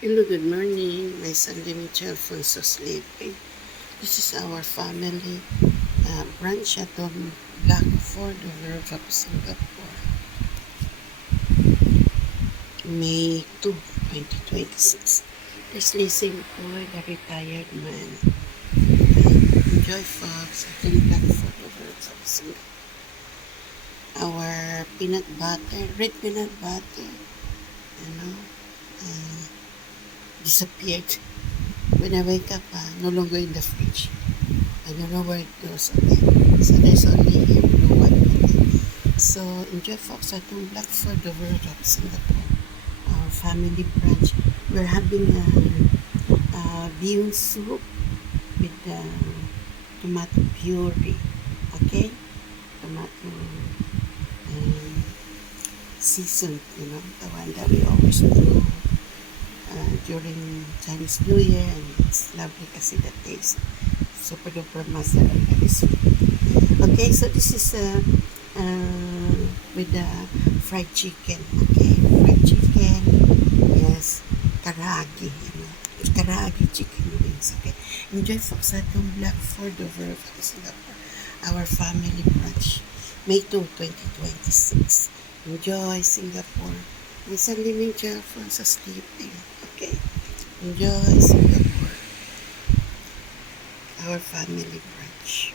Hello, good morning. My son Dimitri Alfonso sleeping. This is our family branch at Blackford, Overlook, Singapore. May 2, 2026. There's Lizzie Boy, the retired man. Enjoy Fox at Blackford, Overlook, Singapore. Our peanut butter, red peanut butter, uh, disappeared. When I wake up, no longer in the fridge. I don't know where it goes again. So there's only here blue one. So enjoy Fox at Blackford Overlook, Singapore. Our family brunch. We're having a bean soup with tomato puree. Okay? Tomato seasoned, the one that we always do during Chinese New Year, and it's lovely kasi the taste. Super duper masarap, very sweet. Okay, so this is with the fried chicken. Okay, fried chicken. Yes, karaage. Karaage chicken wings. Okay, enjoy Fox at Blackford over Singapore. Our family brunch, May 2, 2026. Enjoy Singapore. Minsan liming Jaffa sa sleeping. Okay, enjoy Singapore. Our family brunch.